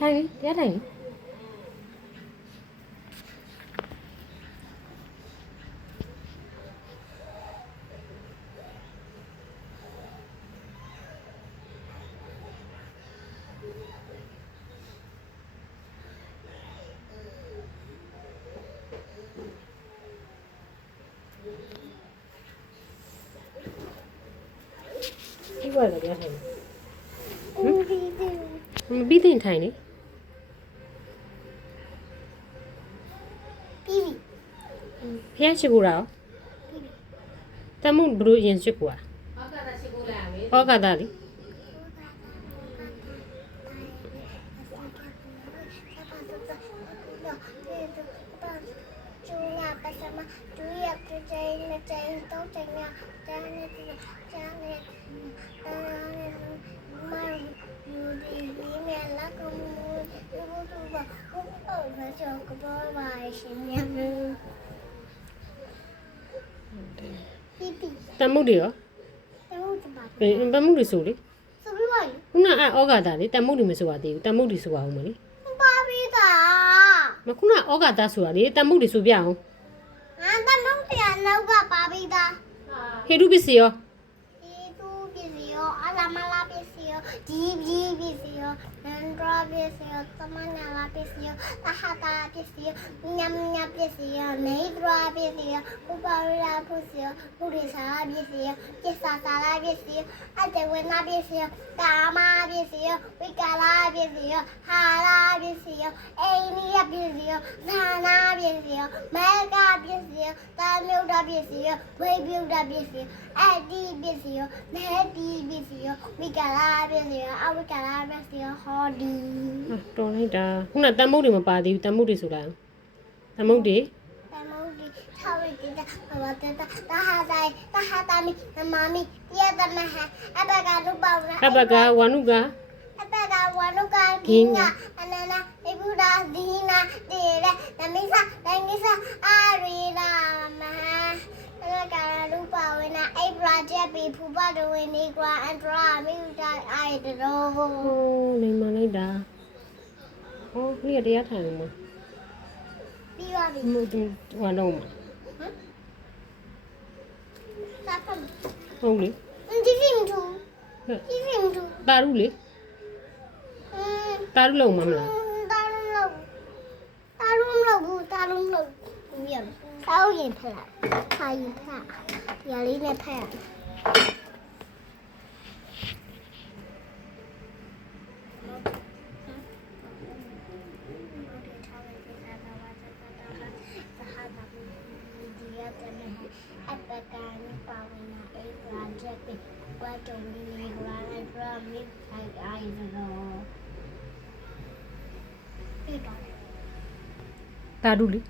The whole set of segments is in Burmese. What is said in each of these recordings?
ထိုင်လေတရားထိုင်လေဒီဘက်လည်းတရားထိုင်မပြီးတင်ထိုင်လေဖះချစ်ကိုတာရောတမှုဘလို့ရင်ချစ်ကိုอ่ะဟောကတာလေတမှုတွေရောတမှုတွေဆိုလေဆိုပြီးပါလေခုနဩဃာတာလေတမှုတွေမဆိုပါသေးဘူးတမှုတွေဆိုပါဦးမလေးပါပြီးတာမခုနဩဃာတာဆိုတာလေတမှုတွေဆိုပြအောင်ငါတမှုတွေနောက်ကပါပြီးသားဟေတုပစ္စည်းရောဟေတုပစ္စည်းရောအလာမလာပစ္စည်းရောဒီပစ္စည်းရောနန္ဒရာပစ္စည်းရောသမနာလာပစ္စည်းရောအဟာတာပစ္စည်းရောညံပစ္စည်းရောနေဒရာပစ္စည်းရောဥပဝိရာပစ္စည်းရောဥရိစာပစ္စည်းရောပစ္စာစာလာပစ္စည်းရောအတဝနာပစ္စည်းရောကာမပစ္စည်းရောဝိကာလာပစ္စည်းရောဟာလာပစ္စည်းရောအိန္ဒိယပစ္စည်းရောဇာနာပစ္စည်းရောမေဃပစ္စည်းရောတာမြုဒ္ဒပစ္စည်းရောဝိပုဒ္ဒပစ္စည်းအတိပစ္စည်းရောမေတိပစ္စည်းရောဝိကာလာပစ္စည်းရောအဝိကာလာပစ္စည်းရောဟောဒီတော်လိုက်တာခုနတန်မုတ်တွေမပါသေးဘူးတန်မုတ်တွေဆိုလိုက်တန်မုတ်တွေထောက်ရည်တာဘာတတာဟာတိုင်းမမီပြရတမဟအဘကလူပေါနာအဘကဝနုကဂင်းကအနနာဧဘုဒ္ဓဒီနာတေရနမိသတိုင်းကိစ္စအာရီလာမဟာအဘကလူပေါနာအိပရာချက်ပီဖူပတဝင်းနေကွာအန်ဒရာမိဥဒအိုင်ဒရောဟိုးနေမလိုက်တာဟိုခရီးတရားထိုင်လို့မပြီးပါပြီဟိုတော့မှာဟုတ်လေဒီဖင်ထူတာရုလေတာရုလုံးမမလားတာရုမလို့ပြန်စောက်ရင်ဖက်ခိုင်းဖက်ရလေးနဲ့ဖက်အပကန်ပါဝင်နာအေးရာချက်ပကွာတုံနေနေရာလိုက်ရမစ်အိုင်ရောပြပါတာဒူလီ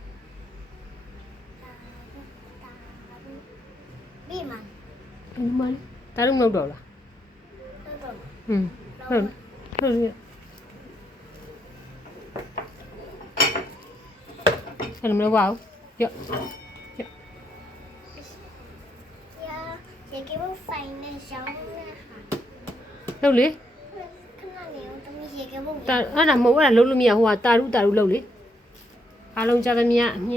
ဘီမန်တာဒူမလို့တော့လားဟုတ်ရအဲ့လိုမလုပ်ပါဘူးရော့ရေကဘဖိုင်နဲ့ရှောင်းနေတာလုပ်လေခဏနေတော့တမီးရေကဘတာအဲ့ဒါမဟုတ်အဲ့ဒါလုံးလို့မရဟိုကတာရုလုပ်လေအားလုံးကြသမျှည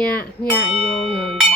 ရော